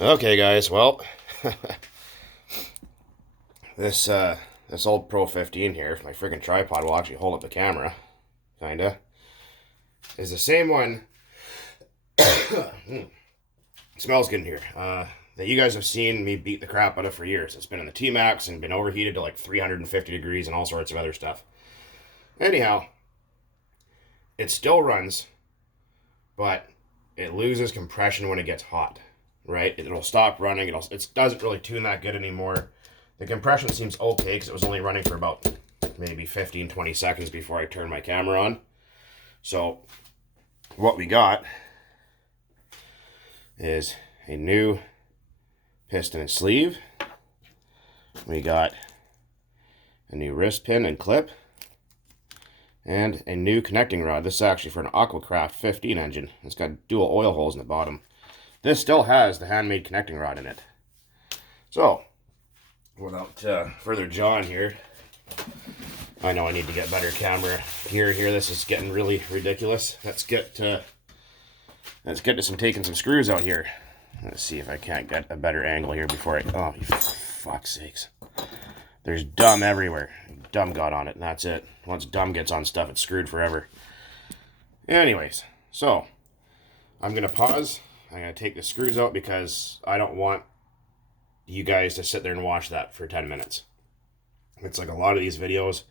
Okay, guys. Well, this old Pro 15 here, my freaking tripod will actually hold up the camera, kinda, is the same one. Smells good in here. That you guys have seen me beat the crap out of for years. It's been in the T-Max and been overheated to like 350 degrees and all sorts of other stuff. Anyhow, it still runs, but it loses compression when it gets hot. Right? It'll stop running. It doesn't really tune that good anymore. The compression seems okay because it was only running for about maybe 15-20 seconds before I turned my camera on. So what we got is a new piston and sleeve. We got a new wrist pin and clip, and a new connecting rod. This is actually for an Aquacraft 15 engine. It's got dual oil holes in the bottom. This still has the handmade connecting rod in it. So, without further John here, I know I need to get better camera gear here. This is getting really ridiculous. Let's get to taking some screws out here. Let's see if I can't get a better angle here before I... Oh, fuck's sakes. There's dumb everywhere. Dumb got on it, and that's it. Once dumb gets on stuff, it's screwed forever. Anyways, so I'm going to pause. I'm going to take the screws out because I don't want you guys to sit there and watch that for 10 minutes. It's like a lot of these videos,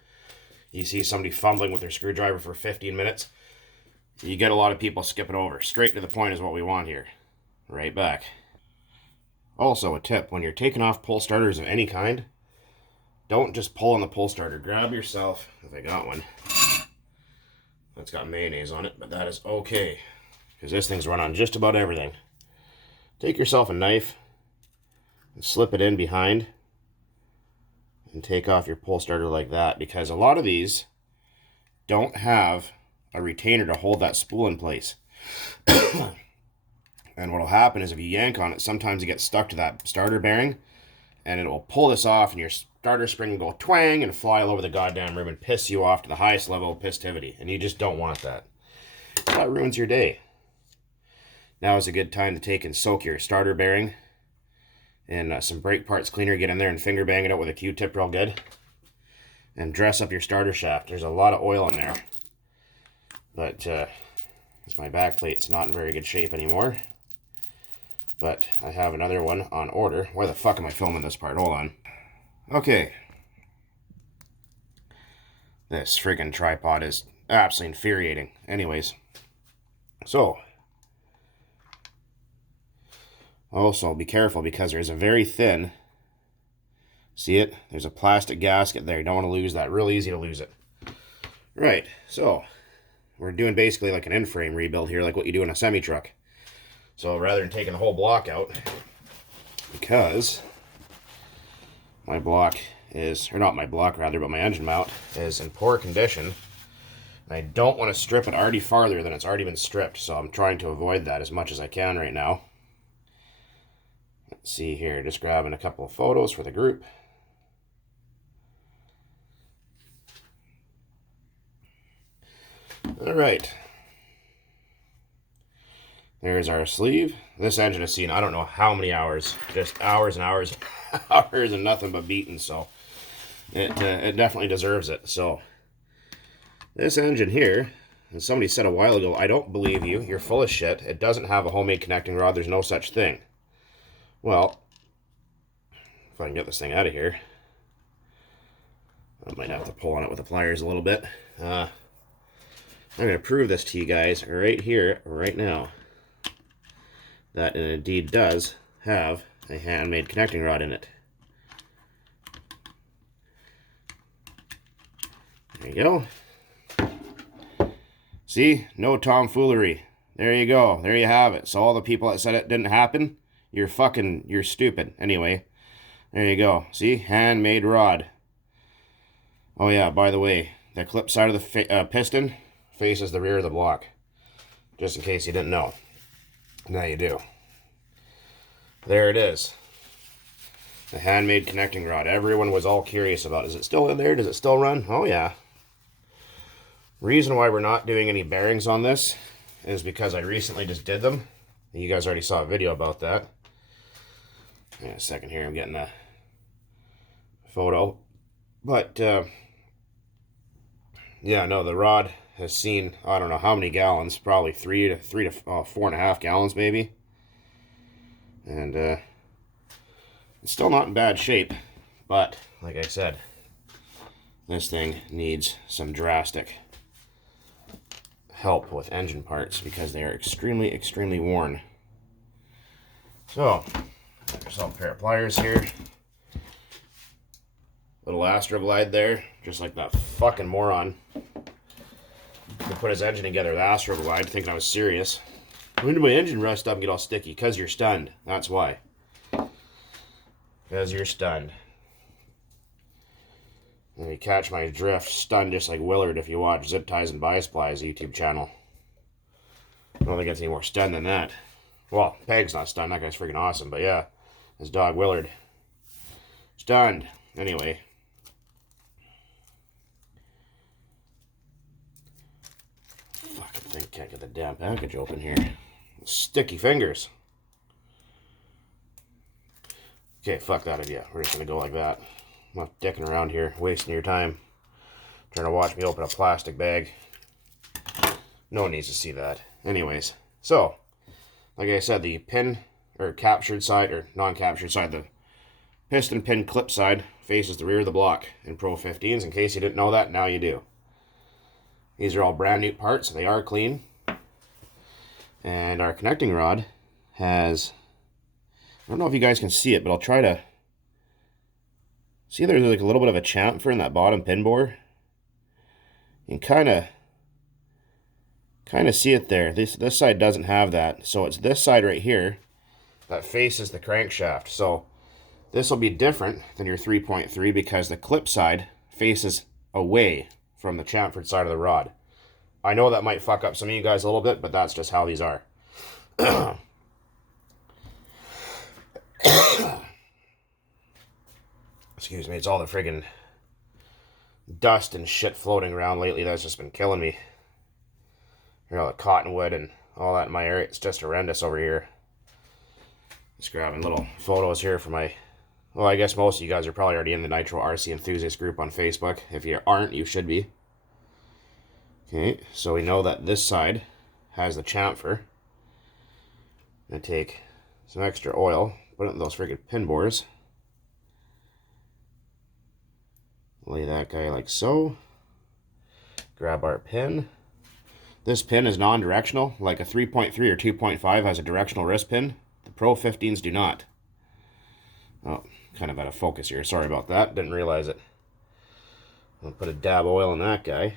you see somebody fumbling with their screwdriver for 15 minutes. You get a lot of people skipping over. Straight to the point is what we want here. Right back. Also, a tip, when you're taking off pull starters of any kind, don't just pull on the pull starter. Grab yourself, if I got one, that's got mayonnaise on it, but that is okay, because this thing's run on just about everything. Take yourself a knife and slip it in behind and take off your pull starter like that, because a lot of these don't have a retainer to hold that spool in place. And what will happen is if you yank on it, sometimes it gets stuck to that starter bearing, and it will pull this off, and your starter spring will go twang and fly all over the goddamn room and piss you off to the highest level of pistivity, and you just don't want that. That ruins your day. Now is a good time to take and soak your starter bearing in some brake parts cleaner. Get in there and finger bang it out with a Q-tip real good, and dress up your starter shaft. There's a lot of oil in there, but it's my back plate's not in very good shape anymore. But I have another one on order. Where the fuck am I filming this part? Hold on. Okay. This freaking tripod is absolutely infuriating. Anyways. So. Also, be careful because there's a very thin... See it? There's a plastic gasket there. You don't want to lose that. Real easy to lose it. Right. So, we're doing basically like an in-frame rebuild here, like what you do in a semi-truck. So rather than taking the whole block out, because my block is, or not my block rather, but my engine mount is in poor condition, I don't want to strip it already farther than it's already been stripped, so I'm trying to avoid that as much as I can right now. Let's see here, just grabbing a couple of photos for the group. All right. There's our sleeve. This engine has seen I don't know how many hours, just hours and hours, hours and nothing but beating. So it definitely deserves it. So this engine here, and somebody said a while ago, I don't believe you. You're full of shit. It doesn't have a homemade connecting rod. There's no such thing. Well, if I can get this thing out of here, I might have to pull on it with the pliers a little bit. I'm going to prove this to you guys right here, right now, that it indeed does have a handmade connecting rod in it. There you go. See? No tomfoolery. There you go. There you have it. So all the people that said it didn't happen, you're stupid. Anyway, there you go. See? Handmade rod. Oh yeah, by the way, the clip side of the piston faces the rear of the block. Just in case you didn't know. Now you do. There it is. The handmade connecting rod. Everyone was all curious about. Is it still in there? Does it still run? Oh yeah. Reason why we're not doing any bearings on this is because I recently just did them. You guys already saw a video about that. In a second here, I'm getting a photo. But, yeah, no, the rod has seen, I don't know how many gallons, probably 4.5 gallons maybe. And it's still not in bad shape, but like I said, this thing needs some drastic help with engine parts because they are extremely, extremely worn. So, got yourself a pair of pliers here. Little Astroglide there, just like that fucking moron who put his engine together with Astroglide, thinking I was serious. When did my engine rust up and get all sticky? Because you're stunned. That's why. Because you're stunned. And you catch my drift, stunned just like Willard if you watch Zip Ties and Bias Plies YouTube channel. I don't think it's any more stunned than that. Well, Peg's not stunned. That guy's freaking awesome. But yeah, his dog Willard. Stunned. Anyway. Fucking thing can't get the damn package open here. Sticky fingers. Okay, fuck that idea. We're just gonna go like that. I'm not dicking around here, wasting your time. Trying to watch me open a plastic bag. No one needs to see that. Anyways, so, like I said, the pin, or captured side, or non-captured side, the piston pin clip side faces the rear of the block in Pro 15s. In case you didn't know that, now you do. These are all brand new parts. They are clean. And our connecting rod has, I don't know if you guys can see it, but I'll try to see. There's like a little bit of a chamfer in that bottom pin bore. You can kind of see it there. This side doesn't have that, so it's this side right here that faces the crankshaft. So this will be different than your 3.3 because the clip side faces away from the chamfered side of the rod. I know that might fuck up some of you guys a little bit, but that's just how these are. Excuse me, it's all the friggin' dust and shit floating around lately that's just been killing me. You know, the cottonwood and all that in my area, it's just horrendous over here. Just grabbing little photos here for my, well, I guess most of you guys are probably already in the Nitro RC Enthusiast group on Facebook. If you aren't, you should be. Okay, so we know that this side has the chamfer. I'm going to take some extra oil, put it in those friggin' pin bores. Lay that guy like so. Grab our pin. This pin is non-directional, like a 3.3 or 2.5 has a directional wrist pin. The Pro 15s do not. Oh, kind of out of focus here. Sorry about that. Didn't realize it. I'll put a dab of oil in that guy.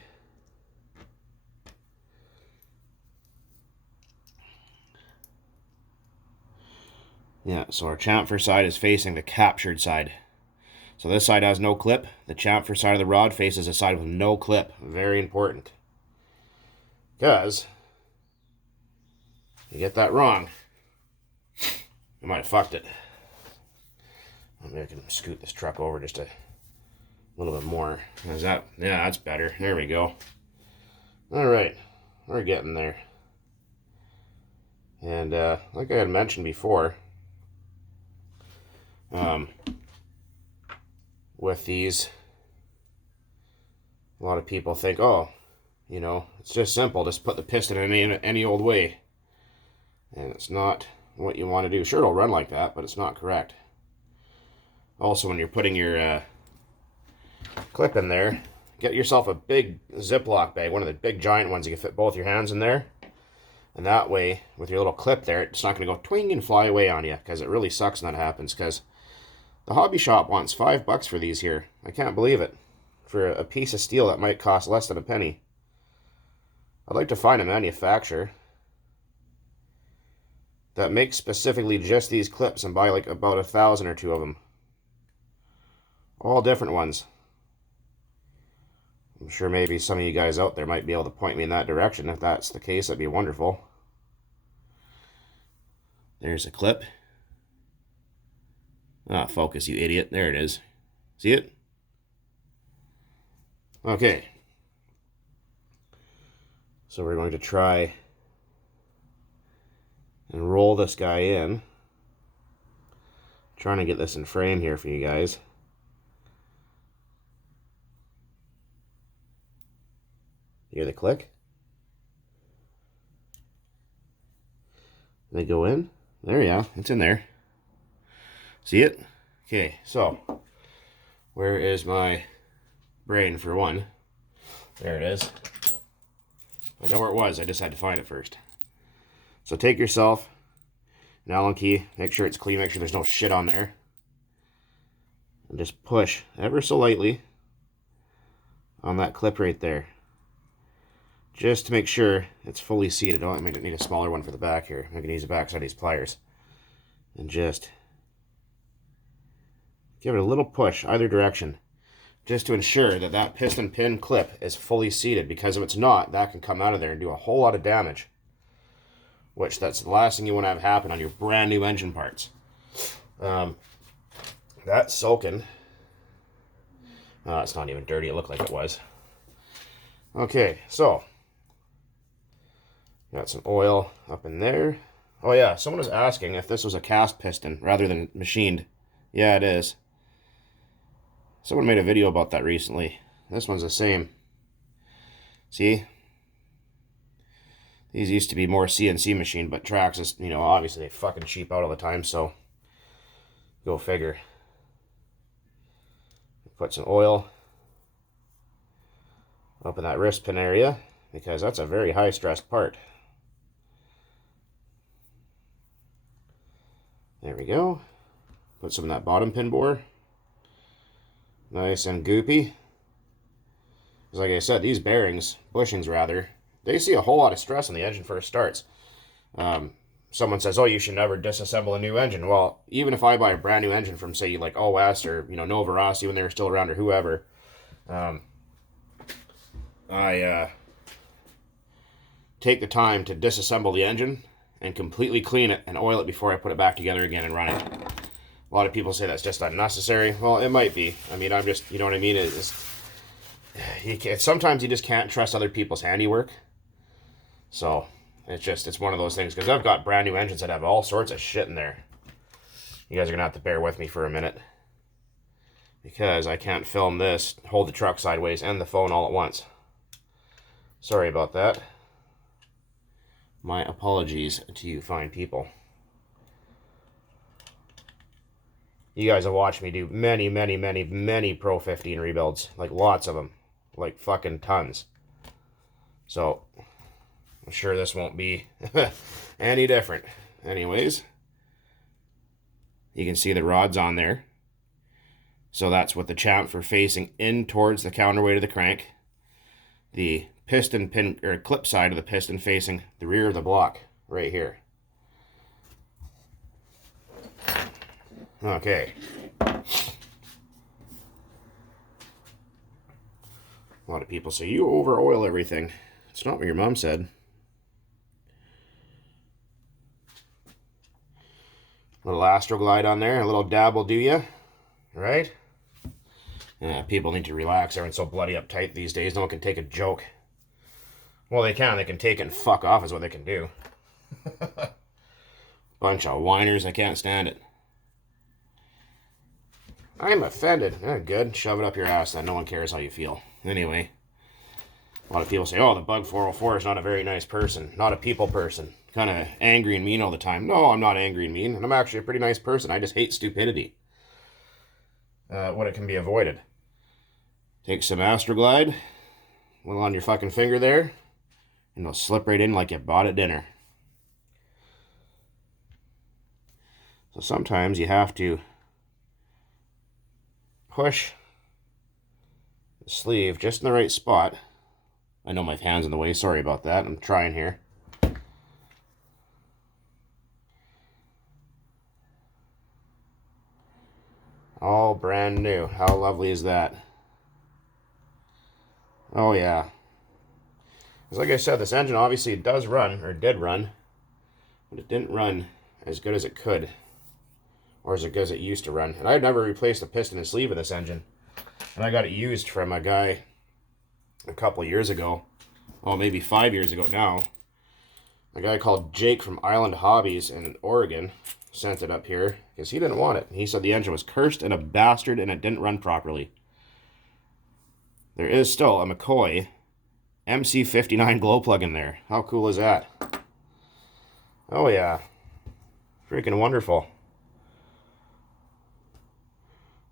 Yeah, so our chamfer side is facing the captured side. So this side has no clip. The chamfer side of the rod faces a side with no clip. Very important. Because you get that wrong, you might have fucked it. Maybe I can scoot this truck over just a little bit more. Is that? Yeah, that's better. There we go. All right, we're getting there. And like I had mentioned before, with these, a lot of people think, oh, you know, it's just simple. Just put the piston in any old way. And it's not what you want to do. Sure, it'll run like that, but it's not correct. Also, when you're putting your clip in there, get yourself a big Ziploc bag, one of the big giant ones. You can fit both your hands in there. And that way, with your little clip there, it's not going to go twing and fly away on you, because it really sucks when that happens, because the hobby shop wants $5 for these here. I can't believe it. For a piece of steel that might cost less than a penny. I'd like to find a manufacturer that makes specifically just these clips and buy like about 1,000 or 2 of them. All different ones. I'm sure maybe some of you guys out there might be able to point me in that direction. If that's the case, that'd be wonderful. There's a clip. Ah, focus, you idiot. There it is. See it? Okay. So we're going to try and roll this guy in. Trying to get this in frame here for you guys. You hear the click? They go in. There you go. It's in there. See it? Okay, so where is my brain for one? There it is. I know where it was. I just had to find it first. So take yourself an Allen key. Make sure it's clean. Make sure there's no shit on there. And just push ever so lightly on that clip right there. Just to make sure it's fully seated. Oh, I may need a smaller one for the back here. I can use the back side of these pliers. And just give it a little push either direction. Just to ensure that that piston pin clip is fully seated. Because if it's not, that can come out of there and do a whole lot of damage. Which, that's the last thing you want to have happen on your brand new engine parts. That's soaking. It's not even dirty. It looked like it was. Okay, so got some oil up in there. Oh yeah, someone was asking if this was a cast piston rather than machined. Yeah, it is. Someone made a video about that recently. This one's the same. See? These used to be more CNC machined, but TRX is, you know, obviously they fucking cheap out all the time, so go figure. Put some oil up in that wrist pin area, because that's a very high stressed part. There we go. Put some in that bottom pin bore. Nice and goopy. Because like I said, these bearings, bushings rather, they see a whole lot of stress when the engine first starts. Someone says, oh, you should never disassemble a new engine. Well, even if I buy a brand new engine from, say, like OS or, you know, Nova Rossi when they were still around or whoever, I take the time to disassemble the engine and completely clean it and oil it before I put it back together again and run it. A lot of people say that's just unnecessary. Well, it might be. I mean, I'm just, you know what I mean? Sometimes you just can't trust other people's handiwork. So, it's one of those things. Because I've got brand new engines that have all sorts of shit in there. You guys are going to have to bear with me for a minute. Because I can't film this, hold the truck sideways, and the phone all at once. Sorry about that. My apologies to you fine people. You guys have watched me do many, many, many, many Pro 15 rebuilds. Like, lots of them. Like, fucking tons. So, I'm sure this won't be any different. Anyways, you can see the rods on there. So that's with the chamfer facing in towards the counterweight of the crank. The piston pin, or clip side of the piston facing the rear of the block, right here. Okay. A lot of people say, you over oil everything. It's not what your mom said. A little Astroglide on there, a little dab will do ya, right? Yeah, people need to relax. Everyone's so bloody uptight these days. No one can take a joke. Well, they can. They can take it and fuck off is what they can do. Bunch of whiners. I can't stand it. I'm offended. Good. Shove it up your ass then. No one cares how you feel. Anyway. A lot of people say, oh, the Bug 404 is not a very nice person. Not a people person. Kind of angry and mean all the time. No, I'm not angry and mean. And I'm actually a pretty nice person. I just hate stupidity. When it can be avoided. Take some Astroglide. A little on your fucking finger there. And it'll slip right in like you bought at dinner. So sometimes you have to push the sleeve just in the right spot. I know my hand's in the way. Sorry about that. I'm trying here. All brand new. How lovely is that? Oh yeah. Because like I said, this engine obviously does run, or did run, but it didn't run as good as it could, or as good as it used to run. And I'd never replaced the piston and sleeve of this engine. And I got it used from a guy a couple of years ago. Well, maybe 5 years ago now. A guy called Jake from Island Hobbies in Oregon. sent it up here because he didn't want it. He said the engine was cursed and a bastard and it didn't run properly. There is still a McCoy MC59 glow plug in there. How cool is that? Oh yeah. Freaking wonderful.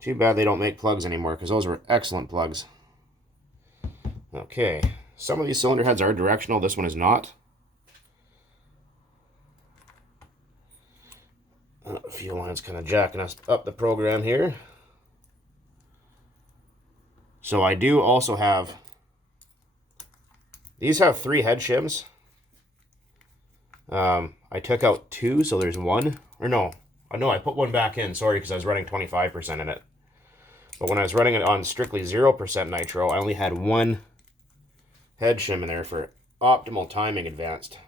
Too bad they don't make plugs anymore because those were excellent plugs. Okay. Some of these cylinder heads are directional. This one is not. Fuel line's kind of jacking us up the program here. So I do also have, these have 3 head shims. I took out 2, so there's 1. Or no, I put 1 back in, sorry, because I was running 25% in it. But when I was running it on strictly 0% nitro, I only had 1 head shim in there for optimal timing advanced.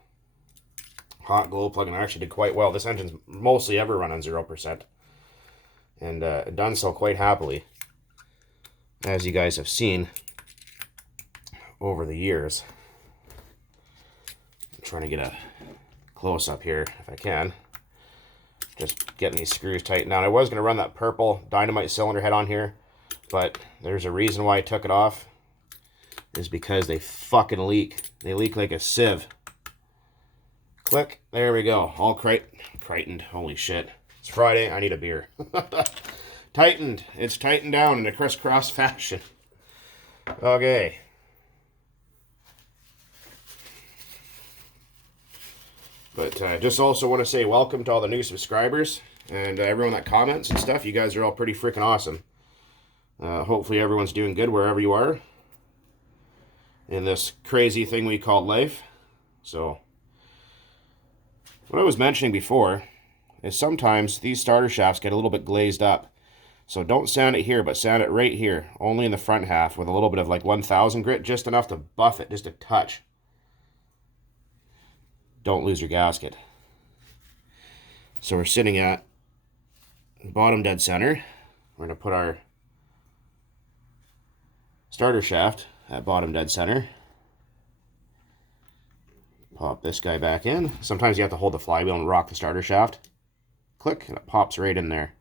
Hot glow plug, and I actually did quite well. This engine's mostly ever run on 0%. And done so quite happily, as you guys have seen over the years. I'm trying to get a close-up here, if I can. Just getting these screws tightened down. I was going to run that purple dynamite cylinder head on here, but there's a reason why I took it off. Is because they fucking leak. They leak like a sieve. Click. There we go. All tightened. Holy shit. It's Friday. I need a beer. Tightened. It's tightened down in a crisscross fashion. Okay. But just also want to say welcome to all the new subscribers and everyone that comments and stuff. You guys are all pretty freaking awesome. Hopefully everyone's doing good wherever you are in this crazy thing we call life. So, what I was mentioning before is sometimes these starter shafts get a little bit glazed up. So don't sand it here, but sand it right here, only in the front half with a little bit of like 1000 grit, just enough to buff it, just a touch. Don't lose your gasket. So we're sitting at bottom dead center. We're going to put our starter shaft at bottom dead center. Pop this guy back in. Sometimes you have to hold the flywheel and rock the starter shaft. Click, and it pops right in there.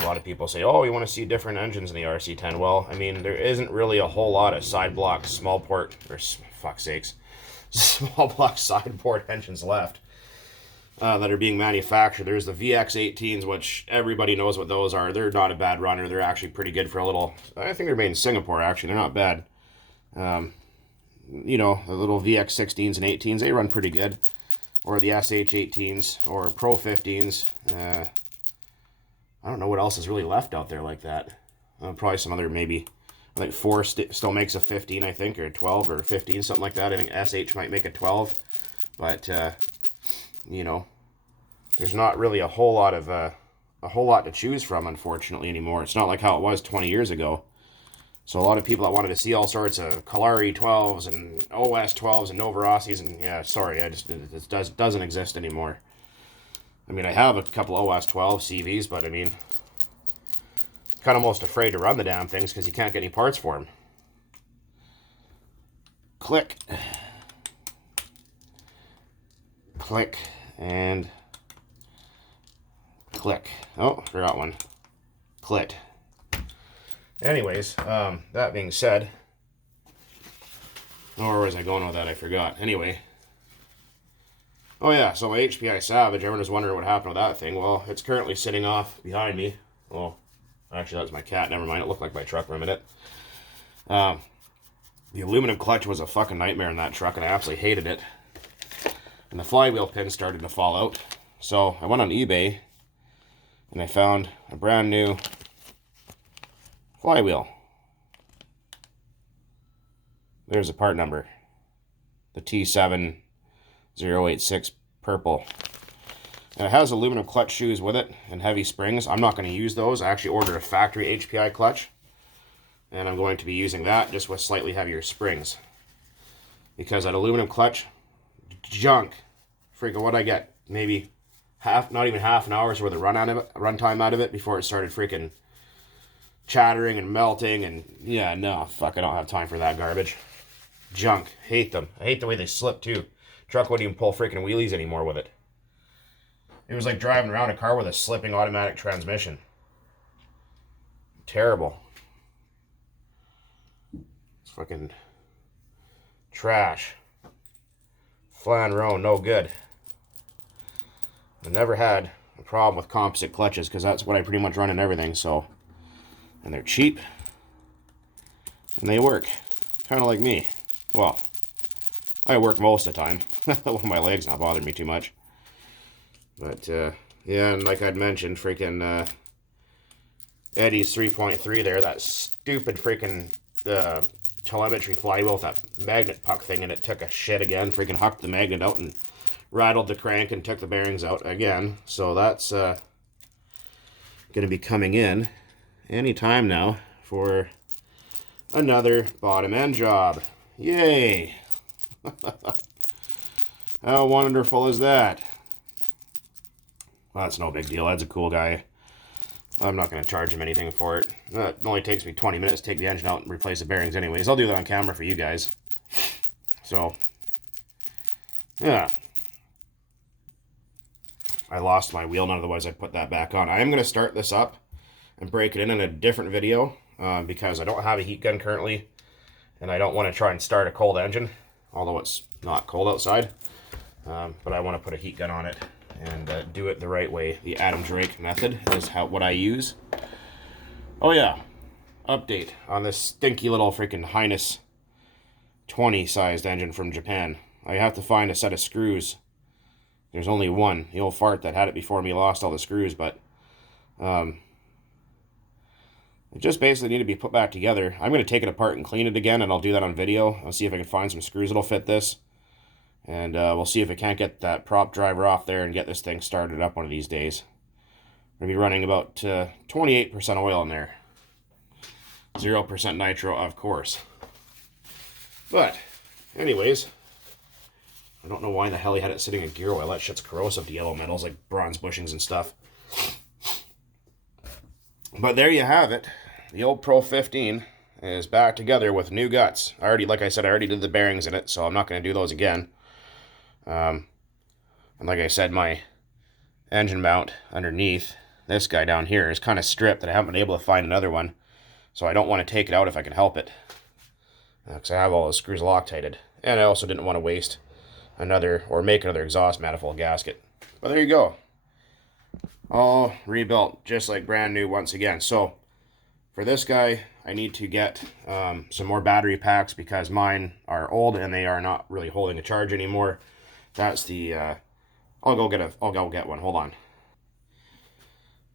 A lot of people say, oh, you want to see different engines in the RC10. Well, I mean, there isn't really a whole lot of side block, small port, or fuck's sakes, small block side port engines left that are being manufactured. There's the VX18s, which everybody knows what those are. They're not a bad runner. They're actually pretty good for a little, I think they're made in Singapore, actually. They're not bad. You know, the little VX16s and 18s, they run pretty good. Or the SH18s, or Pro 15s. I don't know what else is really left out there like that. Probably some other, maybe, I think Ford still makes a 15, I think, or a 12 or 15, something like that. I think SH might make a 12. But, you know, there's not really a whole lot to choose from, unfortunately, anymore. It's not like how it was 20 years ago. So a lot of people that wanted to see all sorts of Kalari 12s and OS 12s and Novarossis, and yeah, sorry, it doesn't exist anymore. I mean, I have a couple OS 12 CVs, but I mean, kind of almost afraid to run the damn things because you can't get any parts for them. Click. Click. And click. Oh, forgot one. Clit. Anyways, that being said, where was I going with that? I forgot. Anyway. Oh yeah, so my HPI Savage, everyone was wondering what happened with that thing. Well, it's currently sitting off behind me. Well, actually that was my cat, never mind, it looked like my truck for a minute. The aluminum clutch was a fucking nightmare in that truck, and I absolutely hated it. And the flywheel pin started to fall out. So I went on eBay, and I found a brand new flywheel. There's a part number. The T7086 purple. And it has aluminum clutch shoes with it and heavy springs. I'm not going to use those. I actually ordered a factory HPI clutch. And I'm going to be using that just with slightly heavier springs. Because that aluminum clutch, junk. Freaking what I get? Maybe not even half an hour's worth of run time out of it before it started freaking chattering and melting. And yeah, no, fuck, I don't have time for that garbage. Junk. Hate them. I hate the way they slip too. Truck wouldn't even pull freaking wheelies anymore with it. It was like driving around a car with a slipping automatic transmission. Terrible. It's fucking trash. Flan row, no good. I never had a problem with composite clutches because that's what I pretty much run in everything. So, and they're cheap and they work, kind of like me. Well, I work most of the time when my leg's not bothering me too much. But yeah, and like I'd mentioned, freaking Eddie's 3.3 there, that stupid freaking telemetry flywheel with that magnet puck thing, and it took a shit again. Freaking hucked the magnet out and rattled the crank and took the bearings out again. So that's going to be coming in anytime now for another bottom end job. Yay! How wonderful is that? Well, that's no big deal. That's a cool guy. I'm not going to charge him anything for it. It only takes me 20 minutes to take the engine out and replace the bearings anyways. I'll do that on camera for you guys. So, yeah. I lost my wheel nut, otherwise I'd put that back on. I am going to start this up and break it in a different video because I don't have a heat gun currently. And I don't want to try and start a cold engine, although it's not cold outside. But I want to put a heat gun on it and do it the right way. The Adam Drake method is what I use. Oh yeah, update on this stinky little freaking Highness 20 sized engine from Japan. I have to find a set of screws. There's only one. The old fart that had it before me lost all the screws, but it just basically need to be put back together. I'm going to take it apart and clean it again, and I'll do that on video. I'll see if I can find some screws that'll fit this. And we'll see if I can't get that prop driver off there and get this thing started up one of these days. I'm going to be running about 28% oil in there. 0% nitro, of course. But, anyways, I don't know why the hell he had it sitting in gear oil. That shit's corrosive to yellow metals like bronze bushings and stuff. But there you have it. The old Pro 15 is back together with new guts. Like I said, I already did the bearings in it, so I'm not going to do those again. And like I said, my engine mount underneath this guy down here is kind of stripped, and I haven't been able to find another one. So I don't want to take it out if I can help it, because I have all the screws Loctited. And I also didn't want to waste make another exhaust manifold gasket. But there you go. All rebuilt, just like brand new once again. So for this guy, I need to get some more battery packs because mine are old and they are not really holding a charge anymore. That's the I'll go get one. Hold on.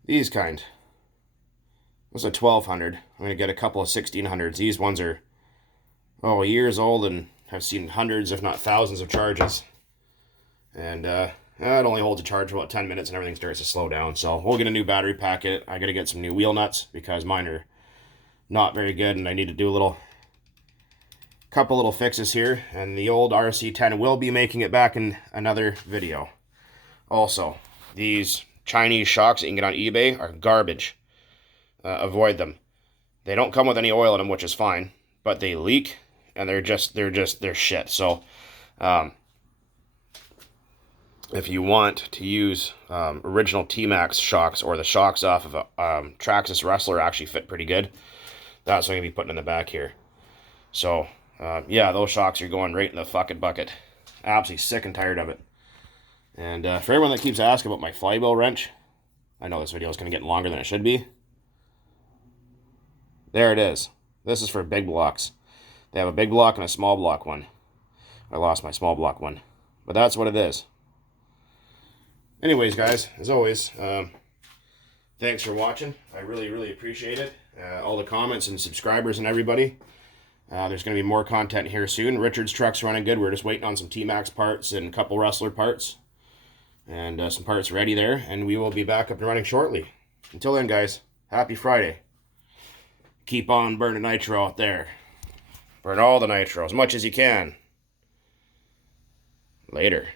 These kind. This is a 1200. I'm gonna get a couple of 1600s. These ones are years old and have seen hundreds, if not thousands, of charges. And it only holds a charge for about 10 minutes and everything starts to slow down. So we'll get a new battery packet. I gotta get some new wheel nuts because mine are not very good, and I need to do a couple little fixes here. And the old RC10 will be making it back in another video. Also, these Chinese shocks that you can get on eBay are garbage. Avoid them. They don't come with any oil in them, which is fine, but they leak and they're shit. So if you want to use original T-Max shocks, or the shocks off of a Traxxas Wrestler actually fit pretty good, that's what I'm going to be putting in the back here. So, yeah, those shocks are going right in the fucking bucket. Absolutely sick and tired of it. And for everyone that keeps asking about my flywheel wrench, I know this video is going to get longer than it should be. There it is. This is for big blocks. They have a big block and a small block one. I lost my small block one. But that's what it is. Anyways, guys, as always, thanks for watching. I really, really appreciate it. All the comments and subscribers and everybody. There's going to be more content here soon. Richard's truck's running good. We're just waiting on some T-Max parts and a couple Wrestler parts. And some parts ready there. And we will be back up and running shortly. Until then, guys, happy Friday. Keep on burning nitro out there. Burn all the nitro, as much as you can. Later.